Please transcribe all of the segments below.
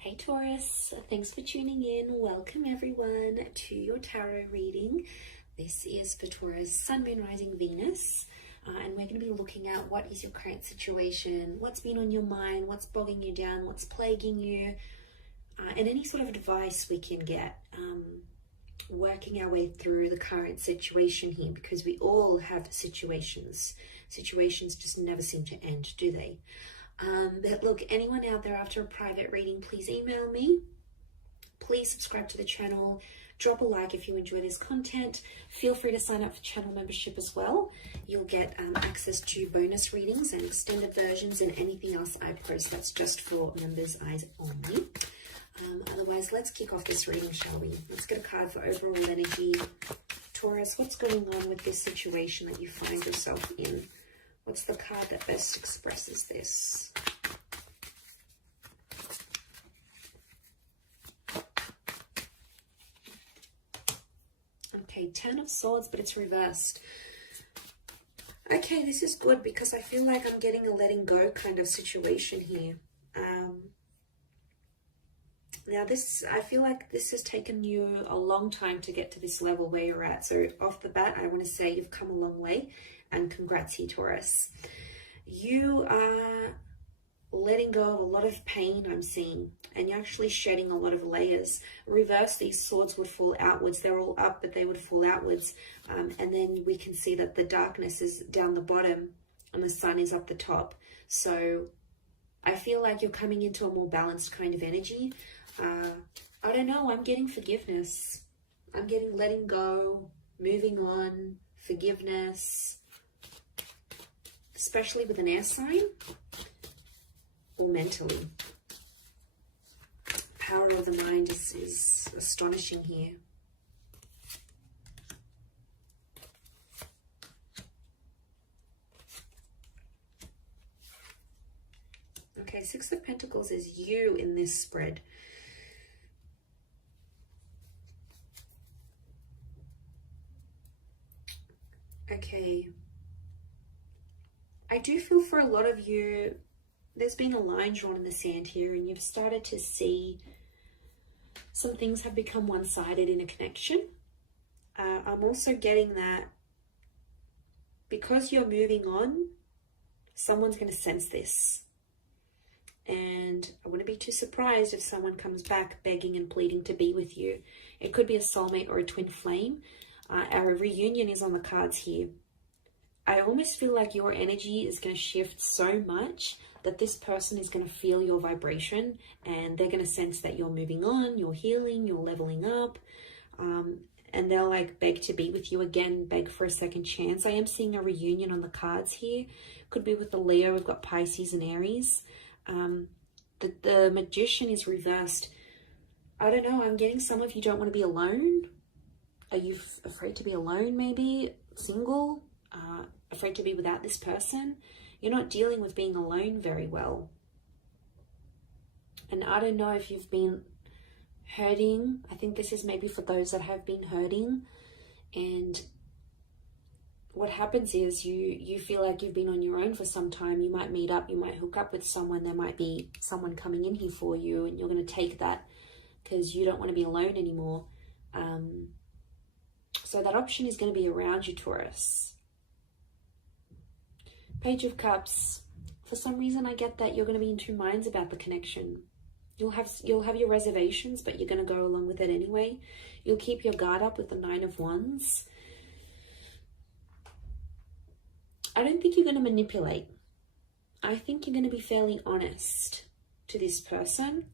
Hey Taurus, thanks for tuning in. Welcome everyone to your tarot reading. This is for Taurus, Sun, Moon, Rising, Venus. And we're going to be looking at what is your current situation, what's been on your mind, what's bogging you down, what's plaguing you, and any sort of advice we can get, working our way through the current situation here, because we all have situations. Situations just never seem to end, do they? But look, anyone out there after a private reading, please email me. Please subscribe to the channel. Drop a like if you enjoy this content. Feel free to sign up for channel membership as well. You'll get access to bonus readings and extended versions and anything else I post. That's just for members' eyes only. Otherwise, let's kick off this reading, shall we? Let's get a card for overall energy. Taurus, what's going on with this situation that you find yourself in? What's the card that best expresses this? Okay, Ten of Swords, but it's reversed. Okay, this is good because I feel like I'm getting a letting go kind of situation here. Now I feel like this has taken you a long time to get to this level where you're at. So off the bat, I want to say you've come a long way. And congrats here, Taurus. You are letting go of a lot of pain, I'm seeing, and you're actually shedding a lot of layers. Reverse, these swords would fall outwards. They're all up, but they would fall outwards. And then we can see that the darkness is down the bottom and the sun is up the top. So I feel like you're coming into a more balanced kind of energy. I don't know, I'm getting forgiveness. I'm getting letting go, moving on, forgiveness. Especially with an air sign or mentally. Power of the mind is astonishing here. Okay, Six of Pentacles is you in this spread. Okay. I do feel for a lot of you, there's been a line drawn in the sand here and you've started to see some things have become one-sided in a connection. I'm also getting that because you're moving on, someone's going to sense this. And I wouldn't be too surprised if someone comes back begging and pleading to be with you. It could be a soulmate or a twin flame. Our reunion is on the cards here. I almost feel like your energy is going to shift so much that this person is going to feel your vibration and they're going to sense that you're moving on, you're healing, you're leveling up, and they'll like beg to be with you again, beg for a second chance. I am seeing a reunion on the cards here. Could be with the Leo. We've got Pisces and Aries. The Magician is reversed. I don't know. I'm getting some of you don't want to be alone. Are you afraid to be alone maybe? Single? Afraid to be without this person. You're not dealing with being alone very well. And I don't know if you've been hurting. I think this is maybe for those that have been hurting. And what happens is you feel like you've been on your own for some time. You might meet up, you might hook up with someone. There might be someone coming in here for you and you're going to take that because you don't want to be alone anymore. So that option is going to be around you, Taurus. Page of Cups. For some reason, I get that you're going to be in two minds about the connection. You'll have your reservations, but you're going to go along with it anyway. You'll keep your guard up with the Nine of Wands. I don't think you're going to manipulate. I think you're going to be fairly honest to this person.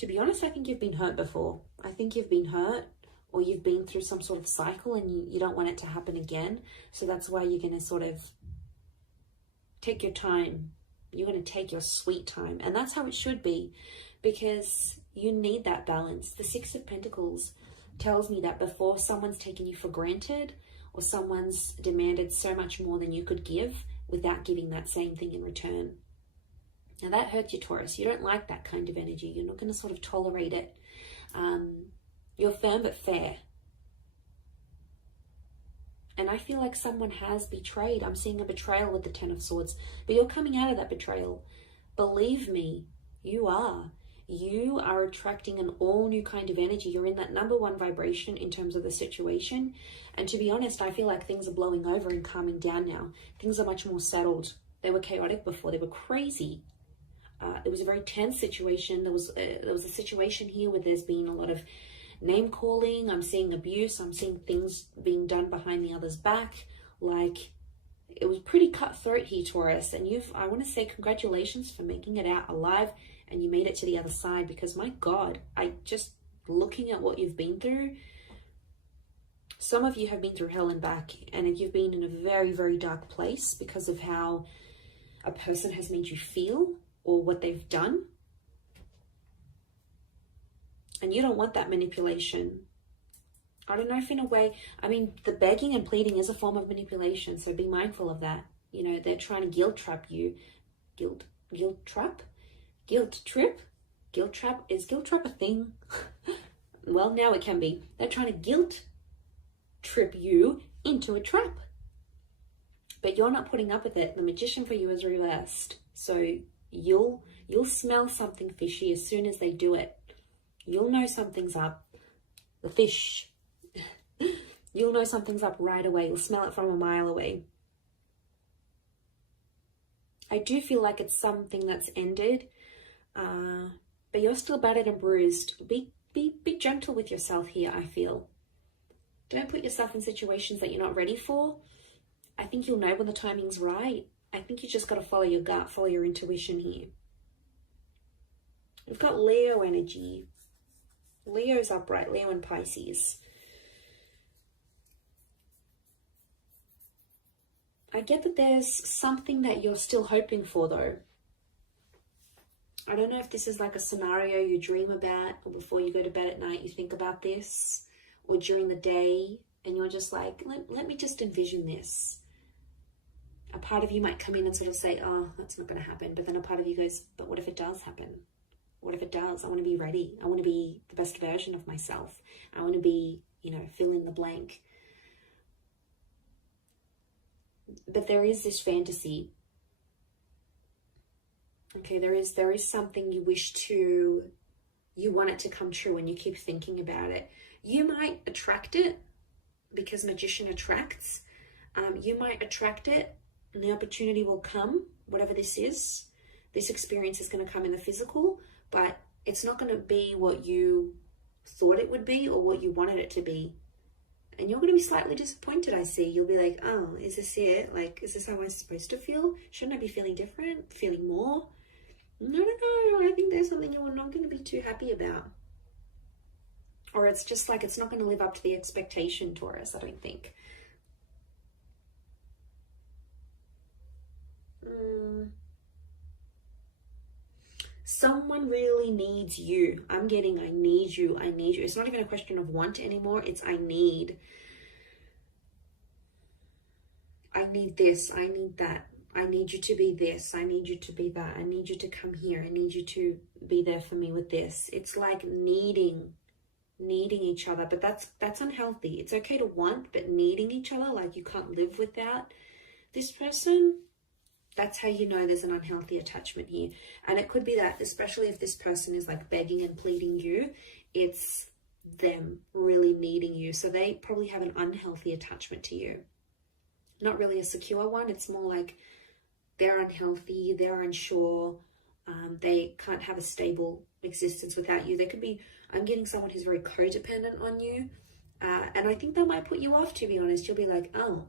To be honest, I think you've been hurt before. I think you've been hurt. Or you've been through some sort of cycle and you don't want it to happen again. So that's why you're going to sort of take your time. You're going to take your sweet time. And that's how it should be, because you need that balance. The Six of Pentacles tells me that before someone's taken you for granted or someone's demanded so much more than you could give without giving that same thing in return. Now that hurts you, Taurus. You don't like that kind of energy. You're not going to sort of tolerate it. You're firm but fair. And I feel like someone has betrayed. I'm seeing a betrayal with the Ten of Swords. But you're coming out of that betrayal. Believe me, You are. You are attracting an all new kind of energy. You're in that number one vibration in terms of the situation. And to be honest, I feel like things are blowing over and calming down now. Things are much more settled. They were chaotic before. They were crazy. It was a very tense situation. There was a situation here where there's been a lot of name calling. I'm seeing abuse. I'm seeing things being done behind the other's back. Like, it was pretty cutthroat here, Taurus. And I want to say congratulations for making it out alive, and you made it to the other side, because my God, looking at what you've been through, some of you have been through hell and back, and you've been in a very, very dark place because of how a person has made you feel or what they've done. And you don't want that manipulation. I don't know if in a way, I mean, the begging and pleading is a form of manipulation, so be mindful of that. You know, they're trying to guilt trap you. Guilt trap? Guilt trip? Guilt trap? Is guilt trap a thing? Well, now it can be. They're trying to guilt trip you into a trap. But you're not putting up with it. The magician for you is reversed. So you'll smell something fishy as soon as they do it. You'll know something's up. The fish. You'll know something's up right away. You'll smell it from a mile away. I do feel like it's something that's ended, but you're still battered and bruised. Be gentle with yourself here, I feel. Don't put yourself in situations that you're not ready for. I think you'll know when the timing's right. I think you just got to follow your gut, follow your intuition here. We've got Leo energy. Leo's upright, Leo and Pisces. I get that there's something that you're still hoping for, though. I don't know if this is like a scenario you dream about, or before you go to bed at night you think about this, or during the day and you're just like, let me just envision this. A part of you might come in and sort of say, oh, that's not going to happen. But then a part of you goes, but what if it does happen? What if it does? I want to be ready. I want to be the best version of myself. I want to be, fill in the blank. But there is this fantasy. Okay, there is something you want it to come true, and you keep thinking about it. You might attract it because magician attracts. You might attract it and the opportunity will come, whatever this is. This experience is going to come in the physical, but it's not going to be what you thought it would be or what you wanted it to be. And you're going to be slightly disappointed, I see. You'll be like, oh, is this it? Like, is this how I'm supposed to feel? Shouldn't I be feeling different? Feeling more? No. I think there's something you're not going to be too happy about. Or it's just like it's not going to live up to the expectation, Taurus, I don't think. Someone really needs you. I'm getting I need you. It's not even a question of want anymore. It's I need. I need this. I need that. I need you to be this. I need you to be that. I need you to come here. I need you to be there for me with this. It's like needing each other, but that's unhealthy. It's okay to want, but needing each other, like you can't live without this person. That's how you know there's an unhealthy attachment here. And it could be that, especially if this person is like begging and pleading you, it's them really needing you. So they probably have an unhealthy attachment to you. Not really a secure one. It's more like they're unhealthy, they're unsure, they can't have a stable existence without you. They could be, I'm getting someone who's very codependent on you. And I think that might put you off, to be honest. You'll be like, oh,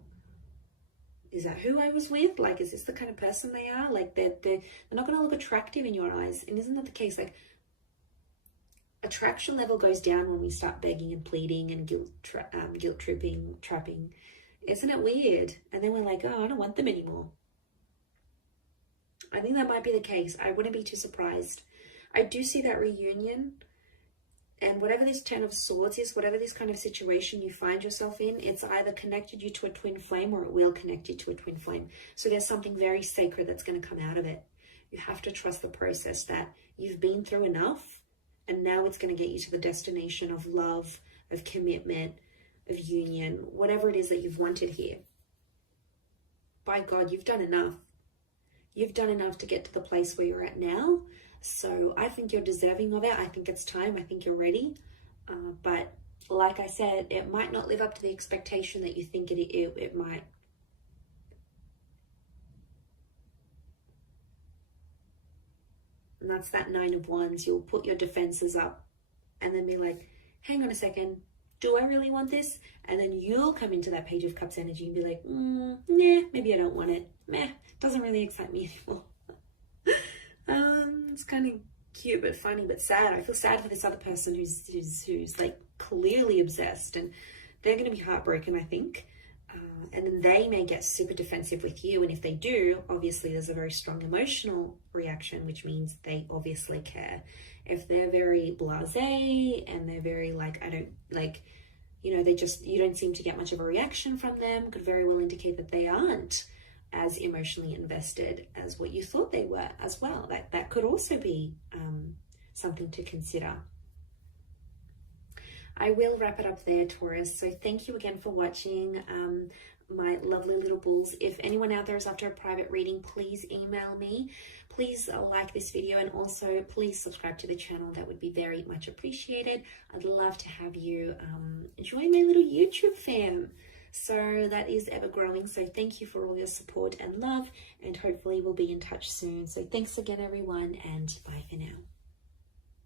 is that who I was with? Like, is this the kind of person they are? Like, they're not going to look attractive in your eyes. And isn't that the case? Like, attraction level goes down when we start begging and pleading and guilt tripping, trapping. Isn't it weird? And then we're like, oh, I don't want them anymore. I think that might be the case. I wouldn't be too surprised. I do see that reunion. And whatever this 10 of Swords is, whatever this kind of situation you find yourself in, it's either connected you to a twin flame or it will connect you to a twin flame. So there's something very sacred that's going to come out of it. You have to trust the process that you've been through enough, and now it's going to get you to the destination of love, of commitment, of union, whatever it is that you've wanted here. By God, you've done enough. You've done enough to get to the place where you're at now. So I think you're deserving of it. I think it's time. I think you're ready. But like I said, it might not live up to the expectation that you think it might. And that's that 9 of Wands. You'll put your defenses up and then be like, hang on a second, do I really want this? And then you'll come into that Page of Cups energy and be like, nah, maybe I don't want it. Meh, doesn't really excite me anymore. It's kind of cute but funny but sad. I feel sad for this other person who's like clearly obsessed, and they're going to be heartbroken, I think. And then they may get super defensive with you, and if they do, obviously there's a very strong emotional reaction, which means they obviously care. If they're very blasé and they're very like, I don't like, you know, you don't seem to get much of a reaction from them, could very well indicate that they aren't as emotionally invested as what you thought they were as well. That could also be something to consider. I will wrap it up there, Taurus. So thank you again for watching, my lovely little bulls. If anyone out there is after a private reading, please email me. Please like this video, and also please subscribe to the channel. That would be very much appreciated. I'd love to have you join my little YouTube fam. So that is ever growing. So thank you for all your support and love, and hopefully we'll be in touch soon. So thanks again, everyone, and bye for now.